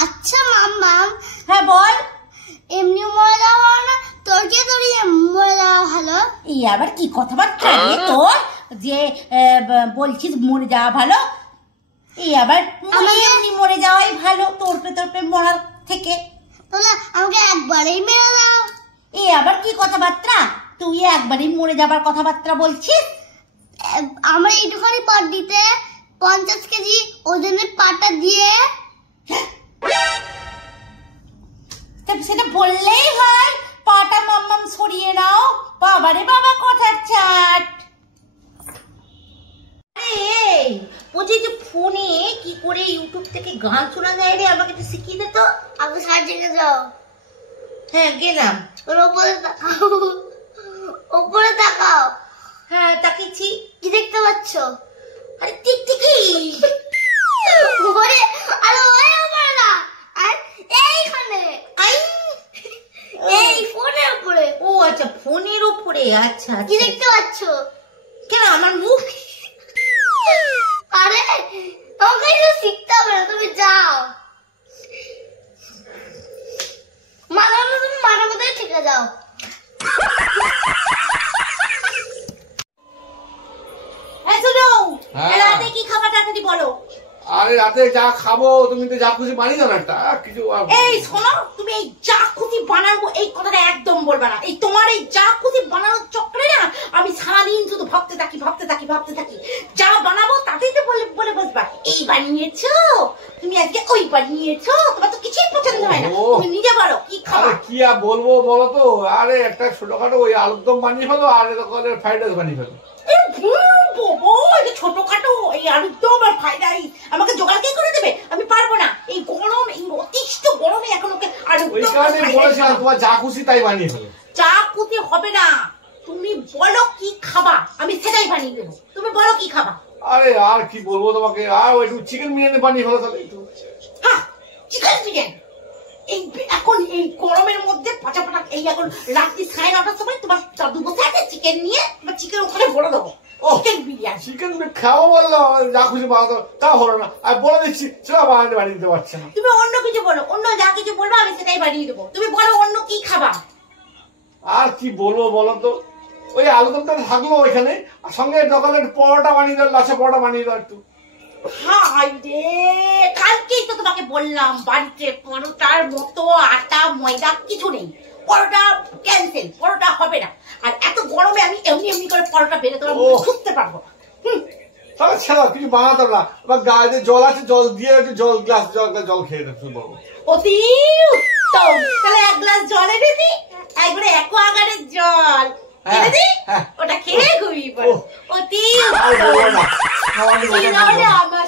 আচ্ছা মাম্মাম, হ্যাঁ বল। এমনি মরে যাওয়া না, তোর কে তোর মরে যাওয়া ভালো? এই আবার কি কথাবার্তা তোর যে বলছিস মরে যাওয়া ভালো? এই আবার এমনি মরে যাওয়াই ভালো তোরপে তোরপে মরার থেকে। তাহলে আমাকে একবারেই মেরে দাও। এই আবার কি কথাবার্তা? তুই একবারই মরে যাবার কথাবার্তা বলছিস? আমার এইটুখানি পাট দিতে 50 কেজি ওজনের পাটা দিয়ে সেটা বললেই হয়, পাটা মাম্মাম সরিয়ে নাও। বাবারে বাবা কথার চাট। বলছি যে ফোনে কি করে ইউটিউব থেকে গান শোনা যায় রে, আমাকে একটু শিখিয়ে দে তো। আগে সার্চিংয়ে যাও। হ্যাঁ গেলাম। ওর উপরে তাকাও, উপরে তাকাও। হ্যাঁ তাকিয়েছি। কি দেখতে পাচ্ছ? আরে টিকটিকি। ওরে আরে ওরে উপরে না, এইখানে এই ফোনের উপরে। ও আচ্ছা ফোনের উপরে। আচ্ছা কি দেখতে পাচ্ছ? কেন আমার মুখ? আরে তোমাকে কিছু শিখতে হবে না, তুমি যাও। তুমি মাথার মধ্যে ঠিক যাও। রাতে কি খাবার তাড়াতাড়ি বলো। আরে রাতে যা খাবো তুমি তো যা খুশি বানিয়ে দাও না একটা কিছু। এই শোনো, তুমি এই যা খুশি বানাবো এই কথাটা একদম বলবা না। এই তোমার এই যা খুশি বানানোর চক্রে না আমি সারাদিন শুধু ভাবতে থাকি। যা বানাবো তাতেই তো বলে বসবা এই বানিয়েছো তুমি, আজকে ওই বানিয়েছো। তোমার তো কিছুই পছন্দ হয় না, তুমি নিজে বলো কি খাবে। কি আর বলবো বলো তো। আরে একটা ছোটখাটো ওই আলুর দম বানিয়ে ফেলো আর ফ্রাইড রাইস বানিয়ে ফেলো। ছোটখাটো এই আলুর দম আর ফ্রাইড রাইস আমাকে জোগাড় কে করে দেবে? আমি পারবো না। এই গরম, এই অতিষ্ঠ গরমে এখন ওকে আলুর দম বলেছিলাম তোমার যা খুশি তাই বানিয়ে ফেলো। চা খুশি হবে না, তুমি বলো কি খাবা আমি সেটাই বানিয়ে দেবো। তুমি বলো কি খাবা। আরে আর কি বলবো তোমাকে, আর একটু চিকেন বিরিয়ানি বানিয়ে ফেলো তাহলে। হ্যাঁ চিকেন বিরিয়ানি। এই এখন এই গরমের মধ্যে পাঁচা এই এখন রাত্রি 9:30টার সময় তোমার দাদু বসে আছে চিকেন নিয়ে, তোমার চিকেন ওখানে বলে দেবো। চিকেন বিরিয়ানি চিকেন খাবো বললো, যা খুশি বানাতো তা হলো না। আর বলে দিচ্ছি সেটা বানিয়ে দিতে পারছে না। তুমি অন্য কিছু বলো, অন্য যা কিছু বলবো আমি সেটাই বানিয়ে দেবো। তুমি বলো অন্য কি খাবা। আর কি বলবো বলো তো, ওই আলুদমটা থাকলো ওইখানে, আর সঙ্গে দোকানে পরোটা বানিয়ে দাও, লাচা পরোটা বানিয়ে দাও একটু। হাই রে, কালকেই তো তোমাকে বললাম বাড়িতে পরোটার মতো আটা ময়দা কিছু নেই, পরোটা ক্যান্সেল, পরোটা হবে না। আর এত গরমে আমি এমনি করে পরোটা বেড়ে তোমার খুঁজতে পারবো না। তাহলে ছেড়া কিছু বানাতাম না। আবার গায়ে জল আছে, জল দিয়ে একটু গ্লাস জল খেয়ে দেবো বলবো। অতি উত্তম, তাহলে 1 গ্লাস জল এনে দি, একবারে অ্যাকোয়াগার্ডের জল এনে দি, ওটা খেয়ে ঘুমিয়ে পড়ো। অতি উত্তম। আমার